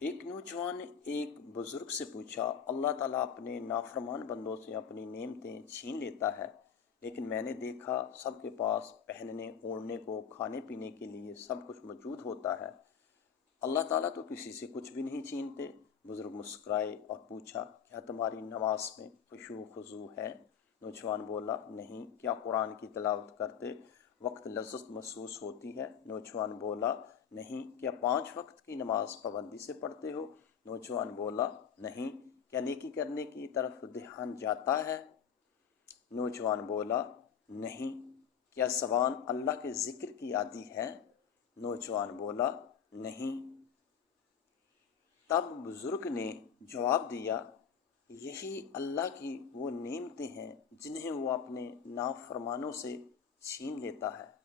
ایک نوجوان نے ایک بزرگ سے پوچھا، اللہ تعالیٰ اپنے نافرمان بندوں سے اپنی نعمتیں چھین لیتا ہے، لیکن میں نے دیکھا سب کے پاس پہننے اوڑھنے کو، کھانے پینے کے لیے سب کچھ موجود ہوتا ہے۔ اللہ تعالیٰ تو کسی سے کچھ بھی نہیں چھینتے۔ بزرگ مسکرائے اور پوچھا، کیا تمہاری نماز میں خشوع و خضوع ہے؟ نوجوان بولا، نہیں۔ کیا قرآن کی تلاوت کرتے وقت لذت محسوس ہوتی ہے؟ نوجوان بولا، نہیں۔ کیا 5 وقت کی نماز پابندی سے پڑھتے ہو؟ نوجوان بولا، نہیں۔ کیا نیکی کرنے کی طرف دھیان جاتا ہے؟ نوجوان بولا، نہیں۔ کیا زبان اللہ کے ذکر کی عادی ہے؟ نوجوان بولا، نہیں۔ تب بزرگ نے جواب دیا، یہی اللہ کی وہ نعمتیں ہیں جنہیں وہ اپنے نافرمانوں سے چھین لیتا ہے۔